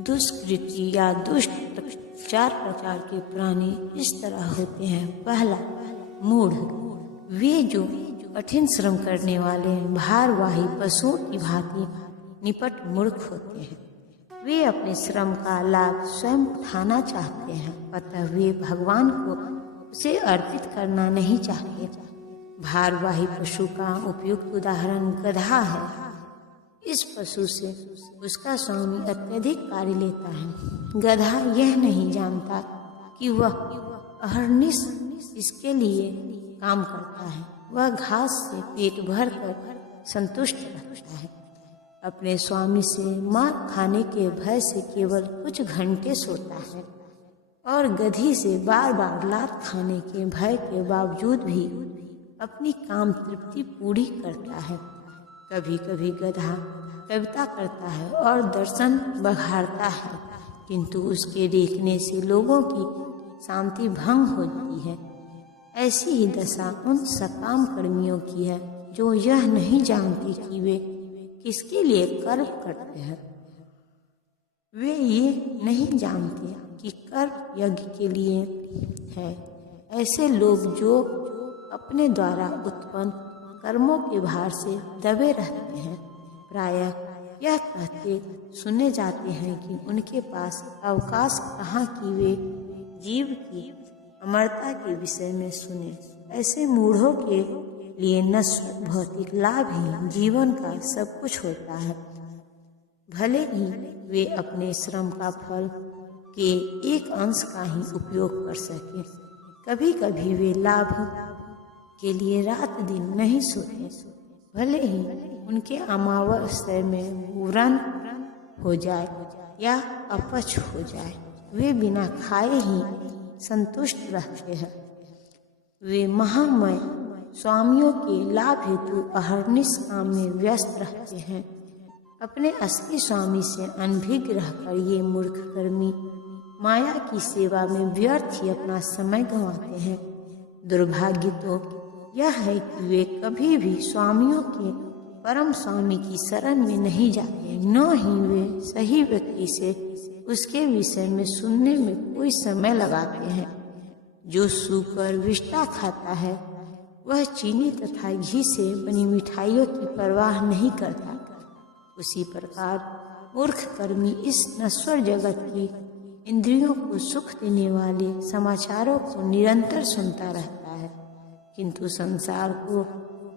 दुष्कृति या दुष्ट 4 प्रकार के प्राणी इस तरह होते हैं। पहला, मूढ़। वे जो कठिन श्रम करने वाले भारवाही पशुओं की भांति निपट मूर्ख होते हैं। वे अपने श्रम का लाभ स्वयं उठाना चाहते हैं, अतः वे भगवान को उसे अर्पित करना नहीं चाहते। भारवाही पशु का उपयुक्त उदाहरण गधा है। इस पशु से उसका स्वामी अत्यधिक कार्य लेता है। गधा यह नहीं जानता कि वह अहर्निश इसके लिए काम करता है। वह घास से पेट भर कर संतुष्ट रहता है। अपने स्वामी से मार खाने के भय से केवल कुछ घंटे सोता है और गधी से बार बार लात खाने के भय के बावजूद भी अपनी काम तृप्ति पूरी करता है। कभी कभी गधा कविता करता है और दर्शन बघाड़ता है, किंतु उसके देखने से लोगों की शांति भंग होती है। ऐसी ही दशा उन सकाम कर्मियों की है जो यह नहीं जानते कि वे किसके लिए कर्म करते हैं। वे ये नहीं जानते कि कर्म यज्ञ के लिए है। ऐसे लोग जो अपने द्वारा उत्पन्न कर्मों के भार से दबे रहते हैं, प्रायः यह कहते सुने जाते हैं कि उनके पास अवकाश कहाँ कि वे जीव की अमरता के विषय में सुने। ऐसे मूढ़ों के लिए नश्वर भौतिक लाभ ही जीवन का सब कुछ होता है। भले ही वे अपने श्रम का फल के एक अंश का ही उपयोग कर सके। कभी कभी वे लाभ के लिए रात दिन नहीं सोते, भले ही उनके अमावस्या में व्रण हो जाए या अपच हो जाए, वे बिना खाए ही संतुष्ट रहते हैं। वे महामय स्वामियों के लाभ हेतु अहर्निश काम में व्यस्त रहते हैं। अपने असली स्वामी से अनभिज्ञ रहकर ये मूर्ख कर्मी माया की सेवा में व्यर्थ ही अपना समय गंवाते हैं। दुर्भाग्य तो यह है कि वे कभी भी स्वामियों के परम स्वामी की शरण में नहीं जाते, न ही वे सही व्यक्ति से उसके विषय में सुनने में कोई समय लगाते हैं। जो सूकर विष्टा खाता है वह चीनी तथा घी से बनी मिठाइयों की परवाह नहीं करता। उसी प्रकार मूर्ख कर्मी इस नश्वर जगत की इंद्रियों को सुख देने वाले समाचारों को निरंतर सुनता रहता है, किंतु संसार को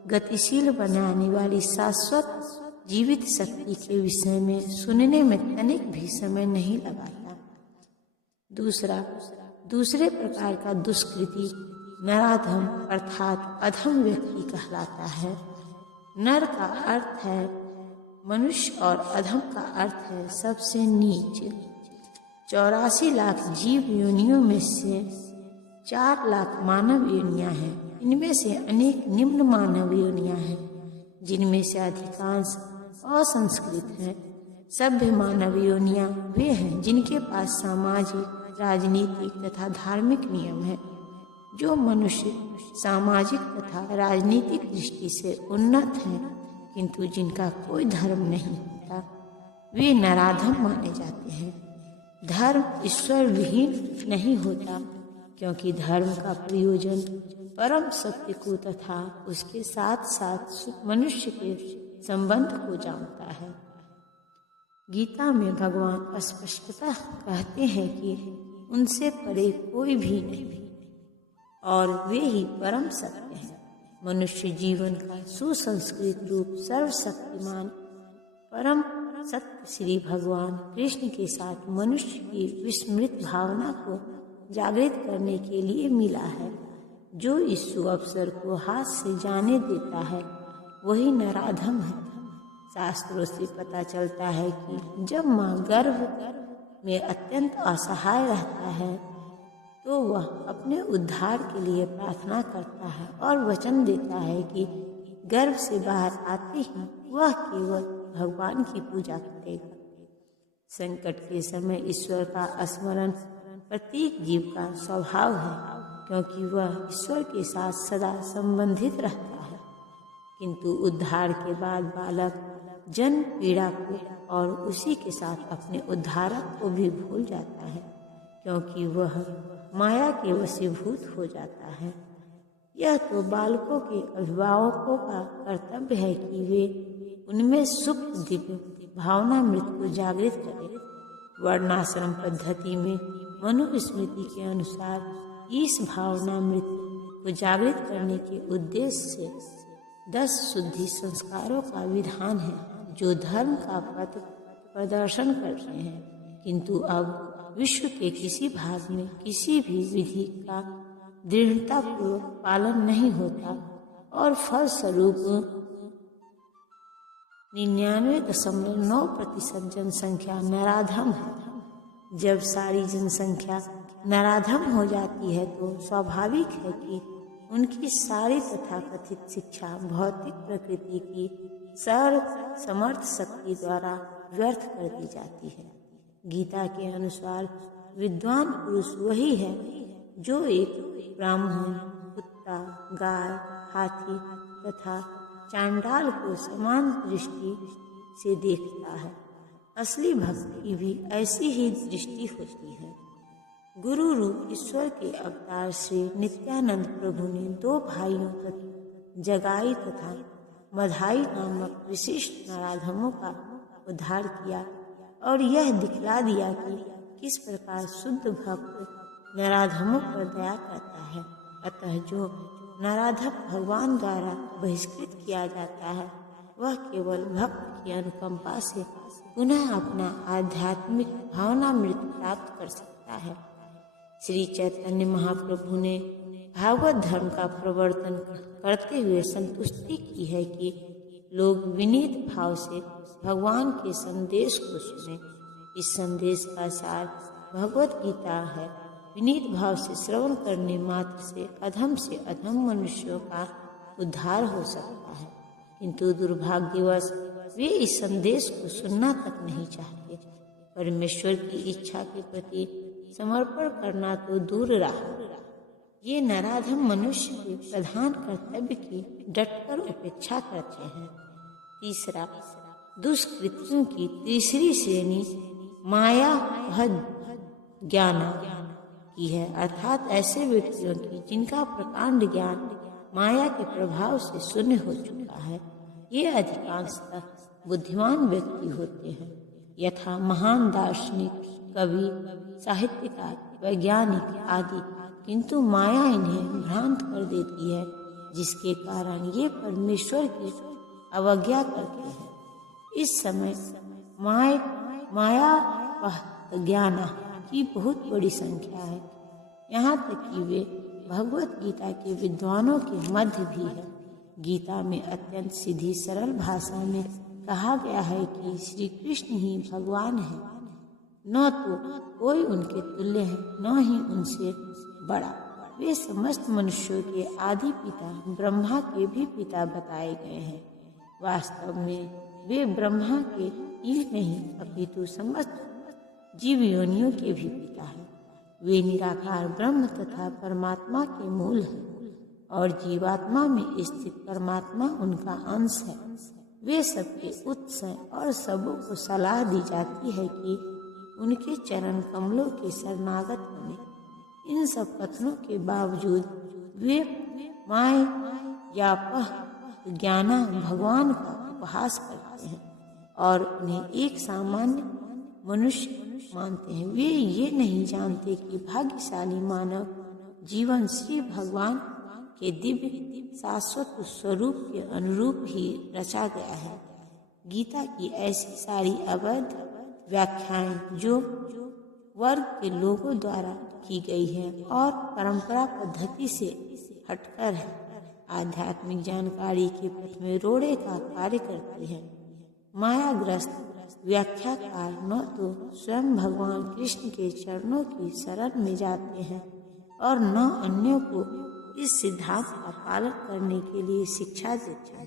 गतिशील बनाने वाली शाश्वत जीवित शक्ति के विषय में सुनने में तनिक भी समय नहीं लगाता। दूसरे प्रकार का दुष्कृति नराधम अर्थात अधम व्यक्ति कहलाता है। नर का अर्थ है मनुष्य और अधम का अर्थ है सबसे नीच। 84 लाख जीव योनियों में से 4 लाख मानव योनियां हैं। इनमें से अनेक निम्न मानव योनियां हैं, जिनमें से अधिकांश असंस्कृत हैं। सभ्य मानव योनियां वे हैं जिनके पास सामाजिक, राजनीतिक तथा धार्मिक नियम है। जो मनुष्य सामाजिक तथा राजनीतिक दृष्टि से उन्नत हैं, किंतु जिनका कोई धर्म नहीं होता, वे नराधम माने जाते हैं। धर्म ईश्वर विहीन नहीं होता, क्योंकि धर्म का प्रयोजन परम सत्य को तथा उसके साथ साथ मनुष्य के संबंध को जानता है। गीता में भगवान स्पष्टतः कहते हैं कि उनसे परे कोई भी नहीं और वे ही परम सत्य हैं। मनुष्य जीवन का सुसंस्कृत रूप सर्वशक्तिमान परम सत्य श्री भगवान कृष्ण के साथ मनुष्य की विस्मृत भावना को जागृत करने के लिए मिला है। जो इस अवसर को हाथ से जाने देता है वही नराधम है। शास्त्रों से पता चलता है कि जब माँ गर्भ में अत्यंत असहाय रहता है तो वह अपने उद्धार के लिए प्रार्थना करता है और वचन देता है कि गर्भ से बाहर आते ही वह केवल भगवान की पूजा करेगा। संकट के समय ईश्वर का स्मरण प्रत्येक जीव का स्वभाव है, क्योंकि वह ईश्वर के साथ सदा संबंधित रहता है। किंतु उद्धार के बाद बालक जन पीड़ा को और उसी के साथ अपने उद्धारक को भी भूल जाता है, क्योंकि वह माया के वशीभूत हो जाता है। यह तो बालकों के अभिभावकों का कर्तव्य है कि वे उनमें सुप्त दिव्य भावनामृत को जागृत करें। वर्णाश्रम पद्धति में मनुस्मृति के अनुसार इस भावनामृत को जागृत करने के उद्देश्य से 10 शुद्धि संस्कारों का विधान है, जो धर्म का पथ प्रदर्शन करते हैं। किंतु अब विश्व के किसी भाग में किसी भी विधि का दृढ़तापूर्वक पालन नहीं होता और फलस्वरूप 99.9% जनसंख्या नराधम है। जब सारी जनसंख्या नराधम हो जाती है तो स्वाभाविक है कि उनकी सारी तथाकथित शिक्षा भौतिक प्रकृति की सर्वसमर्थ शक्ति द्वारा व्यर्थ कर दी जाती है। गीता के अनुसार विद्वान पुरुष वही है जो एक ब्राह्मण, कुत्ता, गाय, हाथी तथा चांडाल को समान दृष्टि से देखता है। असली भक्ति भी ऐसी ही दृष्टि होती है। गुरु रूप ईश्वर के अवतार श्री नित्यानंद प्रभु ने 2 भाइयों जगाई तथा मधाई नामक विशिष्ट नराधमों का उद्धार किया और यह दिखला दिया कि किस प्रकार शुद्ध भक्त नराधमों पर दया करता है। अतः जो नराधम भगवान द्वारा बहिष्कृत किया जाता है, वह केवल भक्त की अनुकंपा से पुनः अपना आध्यात्मिक भावनामृत प्राप्त कर सकता है। श्री चैतन्य महाप्रभु ने भागवत धर्म का प्रवर्तन करते हुए संतुष्टि की है कि लोग विनीत भाव से भगवान के संदेश को सुने। इस संदेश का सार भगवत गीता है। विनीत भाव से श्रवण करने मात्र से अधम मनुष्यों का उद्धार हो सकता है, किंतु दुर्भाग्यवश वे इस संदेश को सुनना तक नहीं चाहते। परमेश्वर की इच्छा के प्रति समर्पण करना तो दूर रहा, ये नराधम मनुष्य के प्रधान कर्तव्य की डटकर उपेक्षा करते हैं। तीसरा, दुष्कृतियों की तीसरी श्रेणी माया ज्ञाना की है, अर्थात ऐसे व्यक्तियों की जिनका प्रकांड ज्ञान माया के प्रभाव से शून्य हो चुका है। ये अधिकांशतः बुद्धिमान व्यक्ति होते हैं, यथा महान दार्शनिक, कवि, साहित्यकार, वैज्ञानिक आदि, किंतु माया इन्हें भ्रांत कर देती है, जिसके कारण ये परमेश्वर की अवज्ञा करते हैं। इस समय माया ज्ञान की बहुत बड़ी संख्या है, यहाँ तक कि वे भगवत गीता के विद्वानों के मध्य भी है। गीता में अत्यंत सीधी सरल भाषा में कहा गया है कि श्री कृष्ण ही भगवान है, न तो कोई उनके तुल्य है, न ही उनसे बड़ा। वे समस्त मनुष्यों के आदि पिता ब्रह्मा के भी पिता बताए गए हैं। वास्तव में वे ब्रह्मा के ही नहीं अपितु समस्त जीव योनियों के भी पिता हैं। वे निराकार ब्रह्म तथा परमात्मा के मूल हैं और जीवात्मा में स्थित परमात्मा उनका अंश है। वे सबके उत्स हैं और सबों को सलाह दी जाती है कि उनके चरण कमलों के शरणागत बने। इन सब कथनों के बावजूद वे ज्ञाना भगवान का उपहास करते हैं और उन्हें एक सामान्य मनुष्य मानते हैं। वे ये नहीं जानते कि भाग्यशाली मानव जीवन श्री भगवान के दिव्य शाश्वत स्वरूप के अनुरूप ही रचा गया है। गीता की ऐसी सारी अवैध व्याख्याएं जो वर्ग के लोगों द्वारा की गई है और परंपरा पद्धति से हटकर है, आध्यात्मिक जानकारी के पथ में रोड़े का कार्य करती है। मायाग्रस्त व्याख्याकार न तो स्वयं भगवान कृष्ण के चरणों की शरण में जाते हैं और न अन्यों को इस सिद्धांत का पालन करने के लिए शिक्षा देते हैं।